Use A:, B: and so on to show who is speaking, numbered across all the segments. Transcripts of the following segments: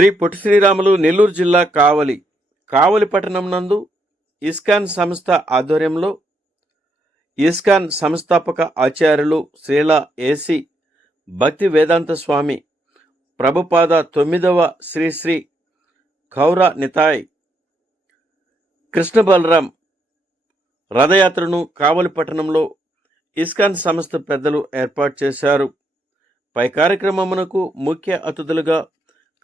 A: శ్రీ పొట్టి శ్రీరాములు నెల్లూరు జిల్లా కావలి కావలి పట్టణం నందు ఇస్కాన్ సంస్థ ఆధ్వర్యంలో ఇస్కాన్ సంస్థాపక ఆచార్యులు శ్రీల ఏసి భక్తి వేదాంత స్వామి ప్రభుపాద తొమ్మిదవ శ్రీ శ్రీ కౌర నితాయ్ కృష్ణ బలరాం రథయాత్రను కావలి పట్టణంలో ఇస్కాన్ సంస్థ పెద్దలు ఏర్పాటు చేశారు పై కార్యక్రమమునకు ముఖ్య అతిథులుగా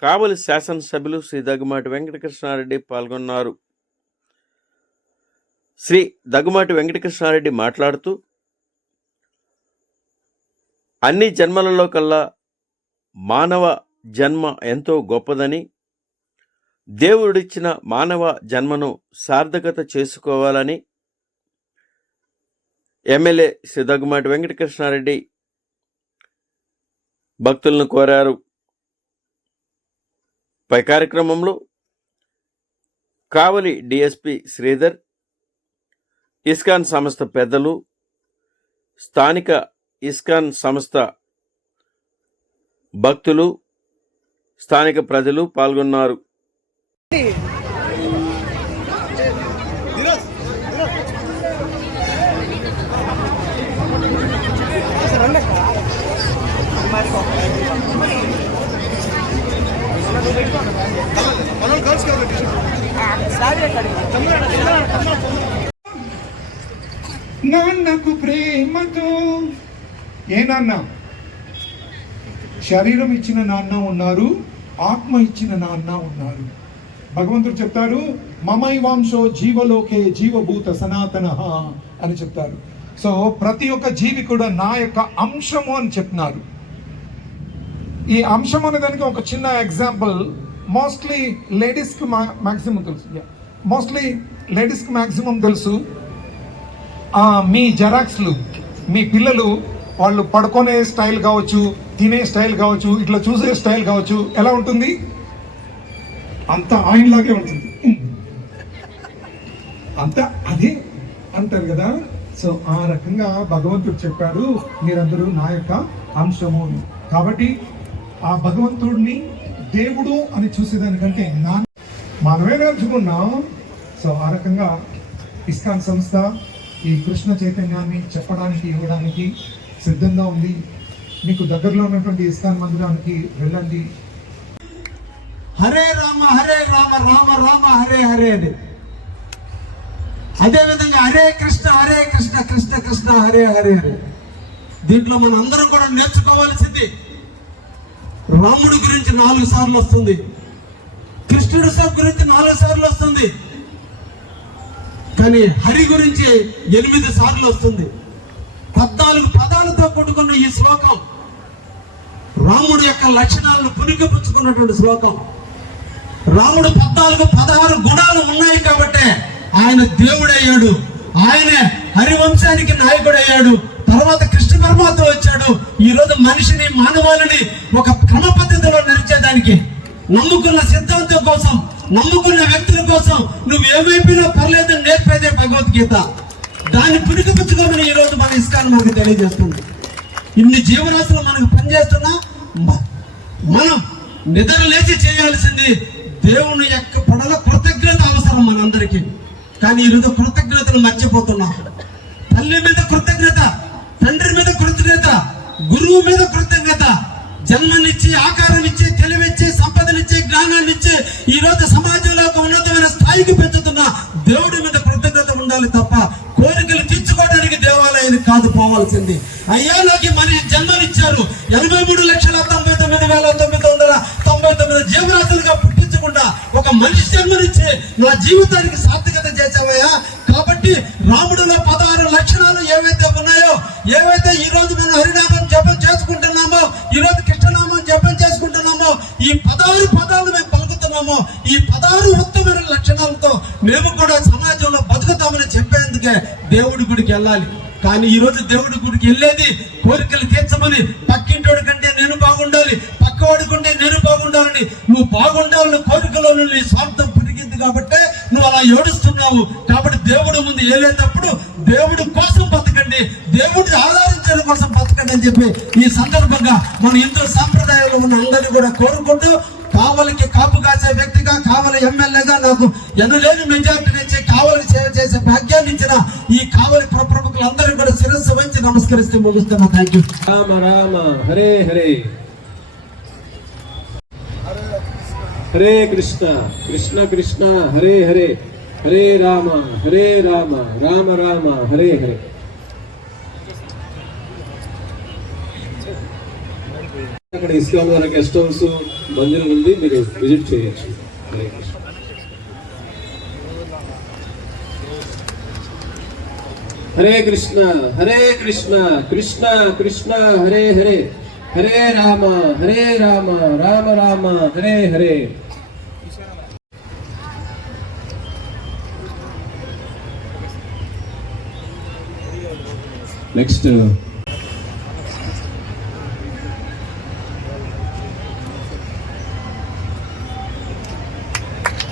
A: కాబలి శాసనసభ్యులు శ్రీ దగ్గుమాటి వెంకటకృష్ణారెడ్డి పాల్గొన్నారు శ్రీ దగ్గుమాటి వెంకటకృష్ణారెడ్డి మాట్లాడుతూ అన్ని జన్మలలో కల్లా మానవ జన్మ ఎంతో గొప్పదని దేవుడిచ్చిన మానవ జన్మను సార్థకత చేసుకోవాలని ఎమ్మెల్యే శ్రీ దగ్గుమాటి వెంకటకృష్ణారెడ్డి భక్తులను కోరారు పై కార్యక్రమంలో కావలి డిఎస్పి శ్రీధర్ ఇస్కాన్ సంస్థ పెద్దలు స్థానిక ఇస్కాన్ సంస్థ భక్తులు స్థానిక ప్రజలు పాల్గొన్నారు
B: నాన్నకు ప్రేమతో ఏ నాన్న శరీరం ఇచ్చిన నాన్న ఉన్నారు ఆత్మ ఇచ్చిన నాన్న ఉన్నారు భగవంతుడు చెప్తారు మమై వాంశో జీవలోకే జీవభూత సనాతన అని చెప్తారు సో ప్రతి ఒక్క జీవి కూడా నా యొక్క అంశము అని చెప్తున్నారు ఈ అంశం అనే దానికి ఒక చిన్న ఎగ్జాంపుల్ మోస్ట్లీ లేడీస్కి మా మ్యాక్సిమం తెలుసు మోస్ట్లీ లేడీస్కి మ్యాక్సిమం తెలుసు మీ జెరాక్స్లు మీ పిల్లలు వాళ్ళు పడుకునే స్టైల్ కావచ్చు తినే స్టైల్ కావచ్చు ఇట్లా చూసే స్టైల్ కావచ్చు ఎలా ఉంటుంది అంత ఆయనలాగే ఉంటుంది అంత అదే అంటారు కదా సో ఆ రకంగా భగవంతుడు చెప్పాడు మీరందరూ నా యొక్క అంశము కాబట్టి ఆ భగవంతుడిని దేవుడు అని చూసేదానికంటే నా మనమే నేర్చుకున్నాం సో ఆ రకంగా ఇస్కాన్ సంస్థ ఈ కృష్ణ చైతన్యాన్ని చెప్పడానికి ఇవ్వడానికి సిద్ధంగా ఉంది మీకు దగ్గరలో ఉన్నటువంటి ఇస్కాన్ మందిరానికి వెళ్ళండి హరే రామ హరే రామ రామ రామ హరే హరే అని అదేవిధంగా హరే కృష్ణ హరే కృష్ణ కృష్ణ కృష్ణ హరే హరే హరే దీంట్లో మన అందరం కూడా నేర్చుకోవాల్సింది రాముడి గురించి నాలుగు సార్లు వస్తుంది కృష్ణుడు సార్ గురించి నాలుగు సార్లు వస్తుంది కానీ హరి గురించి ఎనిమిది సార్లు వస్తుంది పద్నాలుగు పదాలతో కొట్టుకున్న ఈ శ్లోకం రాముడు యొక్క లక్షణాలను పునికిపుచ్చుకున్నటువంటి శ్లోకం రాముడు పద్నాలుగు పదహారు గుణాలు ఉన్నాయి కాబట్టే ఆయన దేవుడయ్యాడు ఆయన హరివంశానికి నాయకుడయ్యాడు తర్వాత కృష్ణ పరమాత్మ వచ్చాడు ఈ రోజు మనిషిని మానవాళిని ఒక క్రమ పద్ధతిలో నడిచేదానికి నమ్ముకున్న సిద్ధాంతం కోసం నమ్ముకున్న వ్యక్తుల కోసం నువ్వు ఏమైపోయినా పర్లేదని నేర్పేదే భగవద్గీత దాన్ని పుణికిపుచ్చుకోమని ఈరోజు మన ఇస్కాన్ మనకు తెలియజేస్తుంది ఇన్ని జీవరాశులు మనకు పనిచేస్తున్నా మనం నిద్ర లేచి చేయాల్సింది దేవుని యొక్క పడల కృతజ్ఞత అవసరం మనందరికీ కానీ ఈరోజు కృతజ్ఞతలు మర్చిపోతున్నాం తల్లి మీద కృతజ్ఞత తండ్రి మీద కృతజ్ఞత గురువు మీద కృతజ్ఞత జన్మనిచ్చి ఆకారం ఇచ్చి ఈ రోజు సమాజంలో ఒక ఉన్నతమైన స్థాయికి పెంచుతున్న దేవుడి మీద కృతజ్ఞత ఉండాలి తప్ప కోరికలు తీర్చుకోవడానికి దేవాలయానికి కాదు పోవాల్సింది అయ్యా నాకు మరి జన్మనిచ్చారు ఎనభై మూడు లక్షల తొంభై తొమ్మిది వేల తొమ్మిది వందల తొంభై తొమ్మిది జీవరాశులుగా పుట్టించకుండా ఒక మనిషి జన్మనిచ్చి నా జీవితానికి సార్థకత చేసావయ్యా కాబట్టి రాముడిలో పదహారు లక్షణాలు ఏవైతే ఉన్నాయో ఏవైతే ఈ రోజు మేము హరినామం జపం చేసుకుంటున్నామో ఈ రోజు కృష్ణనామం జపం చేసుకుంటున్నామో ఈ పదహారు పదాలు ఉన్నామో ఈ పదహారు ఉత్తమైన లక్షణాలతో మేము కూడా సమాజంలో బతుకుతామని చెప్పేందుకే దేవుడి గుడికి వెళ్ళాలి కానీ ఈరోజు దేవుడి గుడికి వెళ్ళేది కోరికలు తీర్చమని పక్కింటోడి కంటే నేను బాగుండాలి పక్కవాడి కంటే నేను బాగుండాలని నువ్వు బాగుండాలని కోరికలో నీ స్వార్థం పెరిగింది కాబట్టి నువ్వు అలా ఏడుస్తున్నావు కాబట్టి దేవుడి ముందు ఏలేటప్పుడు దేవుడి కోసం బతకండి దేవుడిని ఆధారించడం కోసం బతకండి అని చెప్పి ఈ సందర్భంగా మన హిందూ సాంప్రదాయంలో ఉన్న అందరినీ కూడా కోరుకుంటూ కావలికి కాపు కాసే వ్యక్తిగా కావలి ఎమ్మెల్యేగా నాకు ఎనలేని మెజార్టీ నుంచి కావలి సేవ చేసే భాగ్యాన్ని ఇచ్చిన ఈ కావలి ప్రముఖులందరూ కూడా శిరస్సు వహించి నమస్కరిస్తూ ముగిస్తున్నా థ్యాంక్ యూ
C: రామ రామ హరే హరే హరే కృష్ణ కృష్ణ కృష్ణ హరే హరే హరే రామ హరే రామ రామ రామ హరే హరే అక్కడ ఇస్లాం వారి గెస్ట్ హౌస్ మందిర ఉంది మీరు విజిట్ చేయొచ్చు హరే కృష్ణ హరే కృష్ణ కృష్ణ కృష్ణ హరే హరే హరే రామ హరే రామ రామ రామ హరే హరే నెక్స్ట్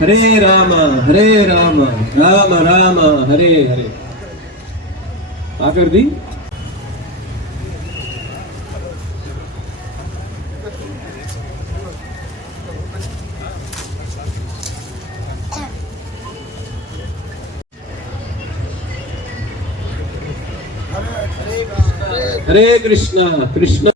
C: हरे राम हरे राम राम राम हरे हरे आकर दी हरे कृष्णा कृष्ण